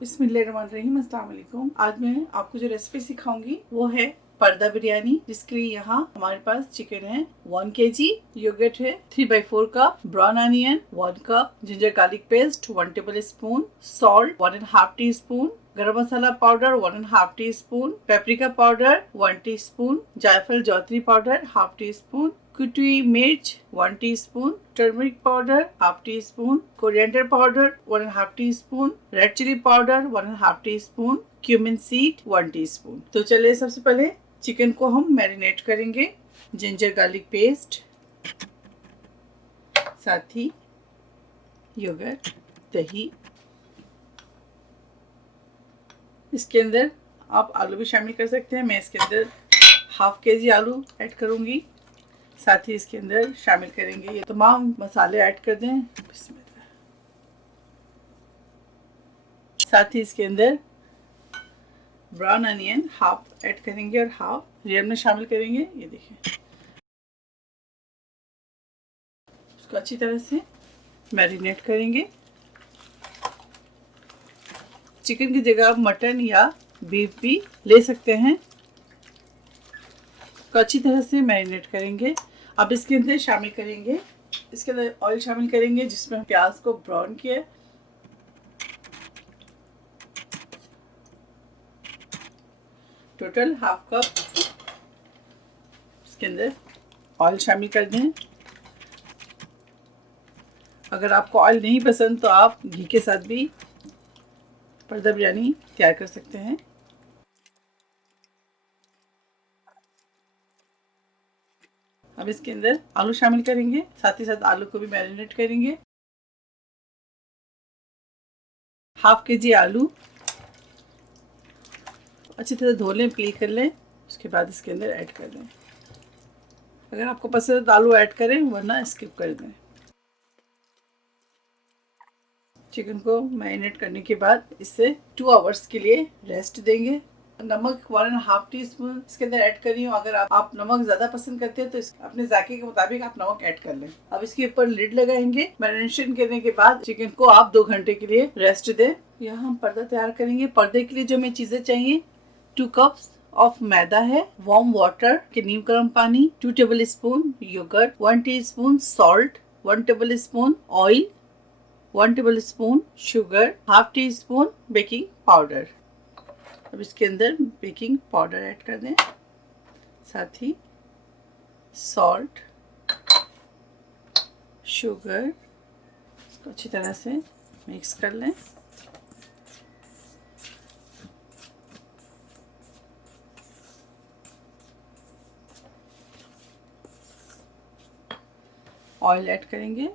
बिस्मिल्लाहिर्रहमानिर्रहीम, अस्सलाम वालेकुम। आज मैं आपको जो रेसिपी सिखाऊंगी वो है पर्दा बिरयानी, जिसके लिए यहाँ हमारे पास चिकन है 1 kg, योगर्ट है 3/4 cup, brown onion 1 cup, ginger garlic paste 1 tablespoon, salt 1.5 teaspoon, garam masala powder 1.5 teaspoon, paprika powder 1 teaspoon, जायफल जौतरी पाउडर हाफ टी स्पून, कुटी हुई मिर्च 1 teaspoon, turmeric powder half teaspoon, coriander powder 1.5 teaspoon, red chilli powder 1.5 teaspoon, cumin seed 1 teaspoon. तो चलिए सबसे पहले chicken को हम मैरिनेट करेंगे। जिंजर गार्लिक पेस्ट, साथ ही योगर्ट, दही, इसके अंदर आप आलू भी शामिल कर सकते हैं। मैं इसके अंदर हाफ kg आलू ऐड करूंगी। साथ ही इसके अंदर शामिल करेंगे ये तमाम मसाले ऐड कर दें। साथ ही इसके अंदर ब्राउन अनियन हाफ ऐड करेंगे और हाफ रियल में शामिल करेंगे। ये देखें, उसको अच्छी तरह से मैरिनेट करेंगे। चिकन की जगह आप मटन या बीफ भी ले सकते हैं। तो अच्छी तरह से मैरिनेट करेंगे। अब इसके अंदर शामिल करेंगे, इसके अंदर ऑयल शामिल करेंगे जिसमें प्याज को ब्राउन किया। टोटल हाफ कप इसके अंदर ऑयल शामिल कर दें। अगर आपको ऑयल नहीं पसंद तो आप घी के साथ भी पर्दा बिरयानी तैयार कर सकते हैं। अब इसके अंदर आलू शामिल करेंगे, साथ ही साथ आलू को भी मैरिनेट करेंगे। हाफ kg आलू अच्छी तरह धो लें, पील कर लें, उसके बाद इसके अंदर ऐड कर दें। अगर आपको पसंद है तो आलू ऐड करें, वरना स्किप कर दें। चिकन को मैरिनेट करने के बाद इसे 2 आवर्स के लिए रेस्ट देंगे। नमक 1.5 टीस्पून इसके अंदर ऐड कर रही हूँ। अगर आप नमक ज्यादा पसंद करते हैं तो अपने जायके के मुताबिक आप नमक ऐड कर लें। अब इसके ऊपर लिड लगाएंगे। मैरिनेशन करने के बाद चिकन को आप 2 घंटे के लिए रेस्ट दें। यहाँ हम पर्दा तैयार करेंगे। पर्दे के लिए जो हमें चीजें चाहिए, 2 कप्स ऑफ मैदा है, वार्म वाटर के नीम गर्म पानी, 2 tablespoon yogurt, 1 teaspoon salt, 1 tablespoon oil, 1 tablespoon sugar, half teaspoon baking powder. अब इसके अंदर बेकिंग पाउडर ऐड कर दें, साथ ही सॉल्ट, शुगर, इसको अच्छी तरह से मिक्स कर लें। ऑयल ऐड करेंगे।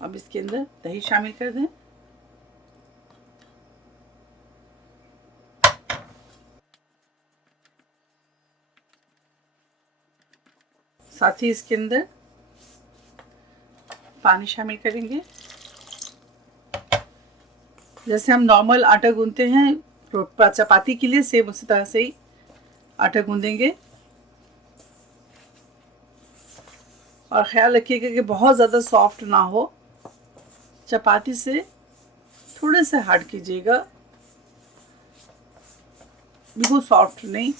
अब इसके अंदर दही शामिल कर दें। साथ ही इसके अंदर पानी शामिल करेंगे। जैसे हम नॉर्मल आटा गूंथते हैं चपाती के लिए, सेम उसी तरह से ही आटा गूंदेंगे। और ख्याल रखिएगा कि बहुत ज़्यादा सॉफ्ट ना हो, चपाती से थोड़े से हार्ड कीजिएगा, बिल्कुल सॉफ्ट नहीं,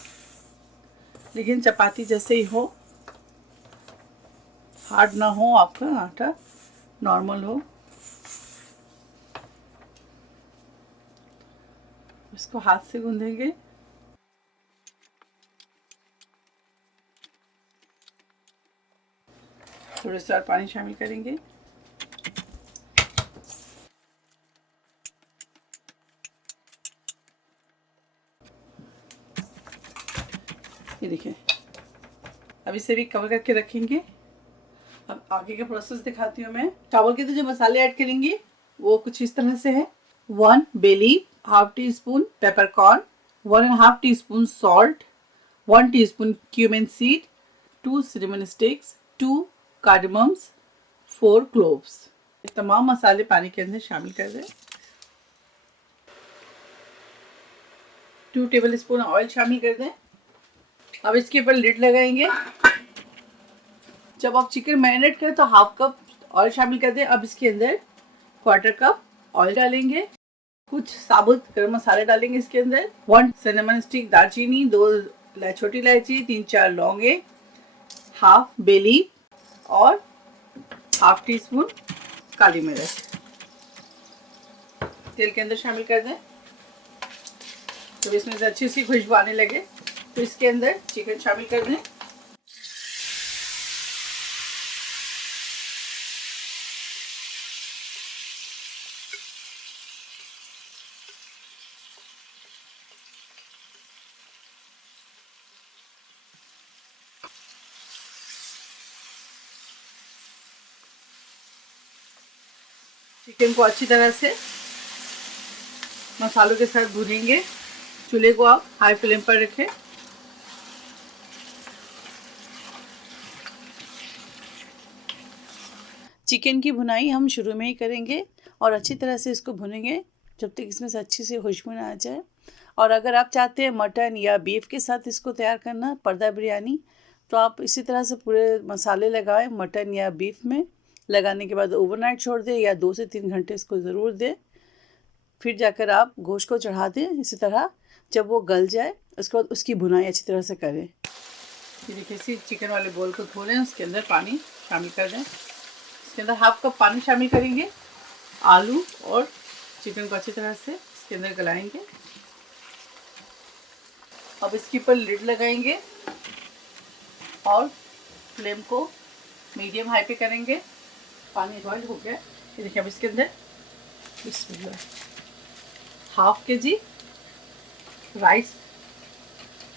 लेकिन चपाती जैसे ही हो, हार्ड ना हो, आपका आटा नॉर्मल हो। इसको हाथ से गूंदेंगे। थोड़े से और पानी शामिल करेंगे। ये देखिए, अब इसे भी कवर करके रखेंगे। अब आगे का प्रोसेस दिखाती हूँ मैं। चावल के तो जो मसाले ऐड करेंगे वो कुछ इस तरह से है। 1 bay leaf, half teaspoon peppercorn, 1.5 teaspoon salt, 1 teaspoon cumin seed, 2 cinnamon sticks, 2 cardamoms, 4 cloves. ये तमाम मसाले पानी के अंदर शामिल कर दें। 2 टेबल स्पून ऑयल शामिल कर दें। अब इसके ऊपर लिड लगाएंगे। जब आप चिकन मैरिनेट करें तो हाफ कप ऑयल शामिल कर दें। अब इसके अंदर क्वार्टर कप ऑयल डालेंगे, कुछ साबुत गरम मसाले डालेंगे इसके अंदर, 1 सिनेमन स्टिक दालचीनी, 2 छोटी इलायची, 3-4 लौंगे, हाफ बे लीफ और हाफ टी स्पून काली मिर्च तेल के अंदर शामिल कर दें। तो इसमें से अच्छी सी खुशबू आने लगे तो इसके अंदर चिकन शामिल कर दें। चिकन को अच्छी तरह से मसालों के साथ भूनेंगे। चूल्हे को आप हाई फ्लेम पर रखें। चिकन की भुनाई हम शुरू में ही करेंगे और अच्छी तरह से इसको भुनेंगे जब तक इसमें से अच्छी सी खुशबू ना आ जाए। और अगर आप चाहते हैं मटन या बीफ के साथ इसको तैयार करना पर्दा बिरयानी, तो आप इसी तरह से पूरे मसाले लगाएं मटन या बीफ में। लगाने के बाद ओवरनाइट छोड़ दें या 2 से 3 घंटे इसको ज़रूर दें। फिर जाकर आप गोश्त को चढ़ा दें इसी तरह। जब वो गल जाए उसके बाद उसकी भुनाई अच्छी तरह से करें। ये देखिए, इसी चिकन वाले बोल को धो लें, उसके अंदर पानी शामिल कर दें। इसके अंदर हाफ कप पानी शामिल करेंगे। आलू और चिकन को अच्छी तरह से इसके अंदर गलाएंगे। अब इसके ऊपर लिड लगाएंगे और फ्लेम को मीडियम हाई पे करेंगे। पानी बॉयल हो गया। ये देखिए, अब इसके अंदर हाफ के-जी राइस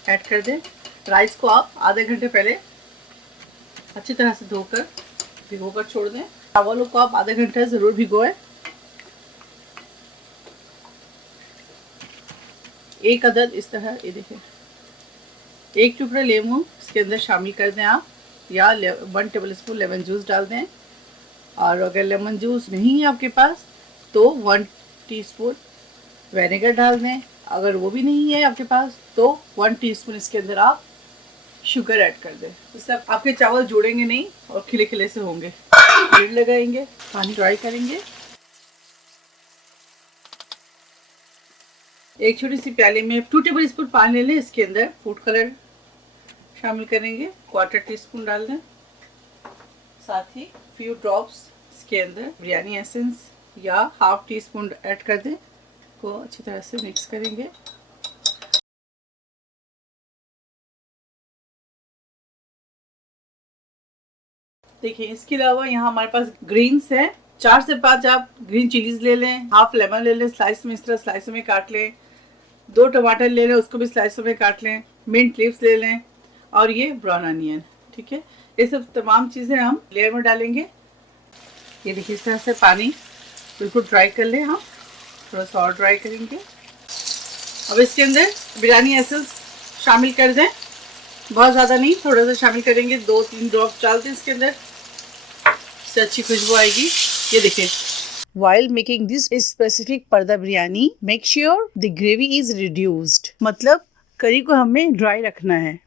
ऐड कर दें। राइस को आप आधे घंटे पहले अच्छी तरह से धोकर भिगोकर छोड़ दें। चावलों को आप आधे घंटे ज़रूर भिगोएं। एक अदद इस तरह, ये देखिए, 1 टुकड़ा लेमन इसके अंदर शामिल कर दें आप, या 1 टेबलस्पून लेमन जूस डाल दें। और अगर लेमन जूस नहीं है आपके पास तो 1 टीस्पून विनेगर डाल दें। अगर वो भी नहीं है आपके पास तो 1 टीस्पून इसके अंदर आप शुगर ऐड कर दें। इससे आपके चावल जुड़ेंगे नहीं और खिले खिले से होंगे। लिड लगाएंगे, पानी ड्राई करेंगे। एक छोटी सी प्याले में 2 टेबल स्पून पानी ले लें। इसके अंदर फूड कलर शामिल करेंगे, 1/4 टीस्पून डाल दें। साथ ही फ्यू ड्रॉप्स इसके अंदर बिरयानी एसेंस या हाफ टी स्पून ऐड कर दें। को अच्छी तरह से मिक्स करेंगे। देखिए, इसके अलावा यहाँ हमारे पास ग्रीन्स है। 4 से 5 आप ग्रीन चिलीज ले लें। हाफ लेमन ले लें, स्लाइस में, इस तरह स्लाइसों में काट लें। 2 टमाटर ले लें, उसको भी स्लाइसों में काट लें। मिंट लीव्स ले लें और ये ब्राउन अनियन। ठीक है, ये सब तमाम चीज़ें हम लेयर में डालेंगे। ये देखिए, इस तरह से पानी बिल्कुल ड्राई कर लें। हम थोड़ा सा और ड्राई करेंगे। अब इसके अंदर बिरयानी एसेंस शामिल कर दें। बहुत ज़्यादा नहीं, थोड़ा सा शामिल करेंगे। 2-3 ड्रॉप डालते हैं इसके अंदर, इससे अच्छी खुशबू आएगी। ये देखिए, While making this specific पर्दा biryani, make sure the gravy is reduced। मतलब करी को हमें ड्राई रखना है।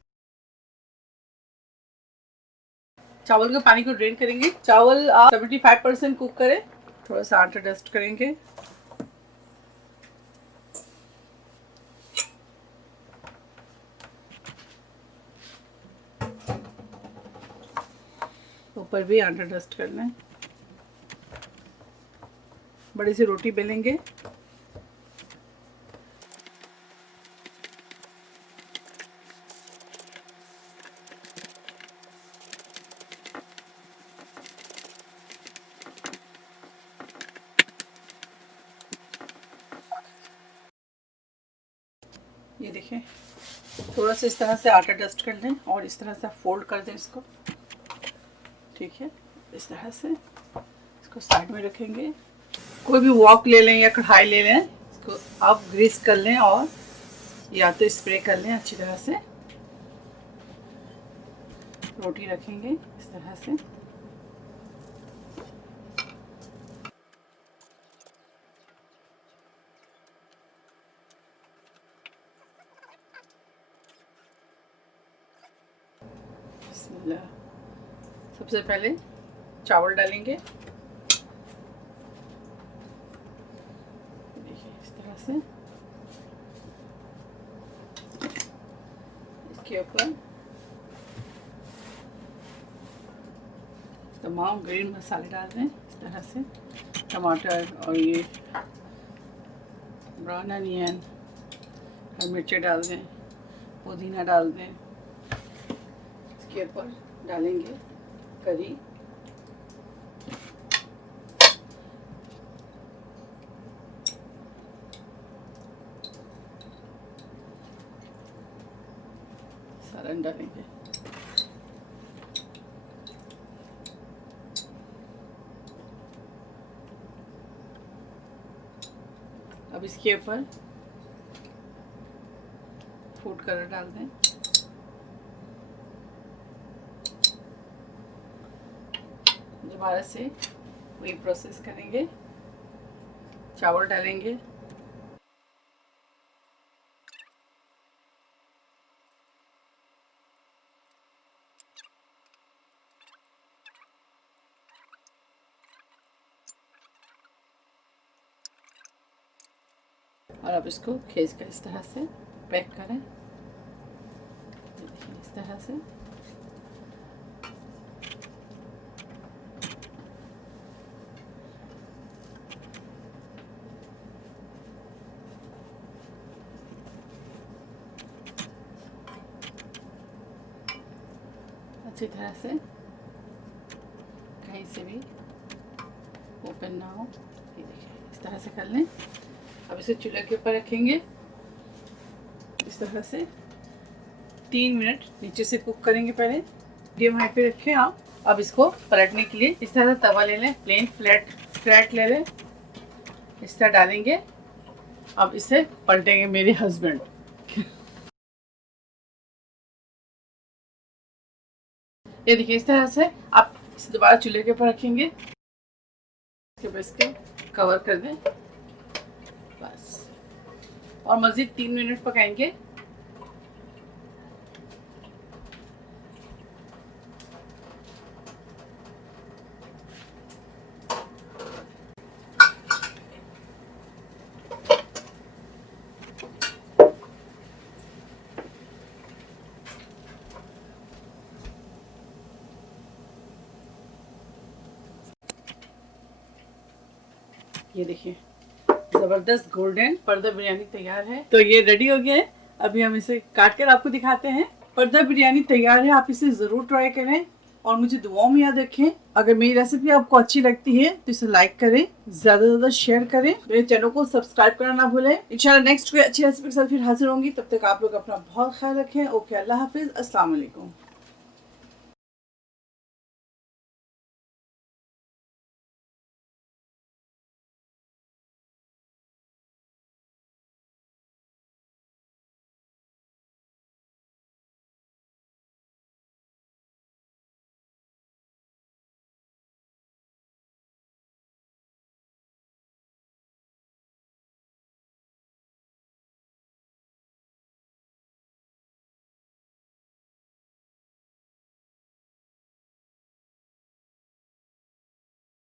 चावल के पानी को ड्रेन करेंगे। चावल आप 75% कुक करें। थोड़ा सा आटा डस्ट करेंगे। ऊपर भी आटा डस्ट कर लें। बड़ी सी रोटी बेलेंगे। ये देखें, थोड़ा सा इस तरह से आटा डस्ट कर लें और इस तरह से फोल्ड कर दें इसको। ठीक है, इस तरह से इसको साइड में रखेंगे। कोई भी वॉक ले लें या कढ़ाई ले लें, इसको आप ग्रीस कर लें और या तो स्प्रे कर लें अच्छी तरह से। रोटी रखेंगे इस तरह से। सबसे पहले चावल डालेंगे, देखिए इस तरह से। इसके ऊपर तमाम ग्रीन मसाले डाल दें इस तरह से, टमाटर और ये ब्राउन अनियन, हरी मिर्चें डाल दें, पुदीना डाल दें। इसके ऊपर डालेंगे करी, सालन डालेंगे, अब इसके ऊपर फूड कलर डाल दें, दोबारा से वही प्रोसेस करेंगे, चावल डालेंगे, और अब इसको खींच कर इस तरह से पैक करें, इस तरह से। अच्छी तरह से कहीं से भी ओपन ना हो, ये देखिए इस तरह से कर लें। अब इसे चूल्हे के ऊपर रखेंगे, इस तरह से 3 मिनट नीचे से कुक करेंगे। पहले मीडियम हाई पे रखें आप। अब इसको पलटने के लिए इस तरह तवा ले लें, प्लेन फ्लैट ले लें, इस तरह डालेंगे। अब इसे पलटेंगे मेरे हस्बैंड। ये देखिए इस तरह से आप इसे दोबारा चूल्हे के ऊपर रखेंगे, इसके ऊपर इसके कवर कर दें बस, और मज़ीद 3 मिनट पकाएंगे। ये देखिए जबरदस्त गोल्डन पर्दा बिरयानी तैयार है। तो ये रेडी हो गया है। अभी हम इसे काट कर आपको दिखाते हैं। पर्दा बिरयानी तैयार है, आप इसे जरूर ट्राई करें और मुझे दुआओं में याद रखें। अगर मेरी रेसिपी आपको अच्छी लगती है तो इसे लाइक करें, ज्यादा से ज्यादा शेयर करें, मेरे चैनल को सब्सक्राइब करना ना भूलें। इंशाल्लाह नेक्स्ट कोई अच्छी रेसिपी के साथ फिर हाजिर होंगी। तब तक आप लोग अपना बहुत ख्याल रखें। ओके, अल्लाह हाफिज, अस्सलाम वालेकुम।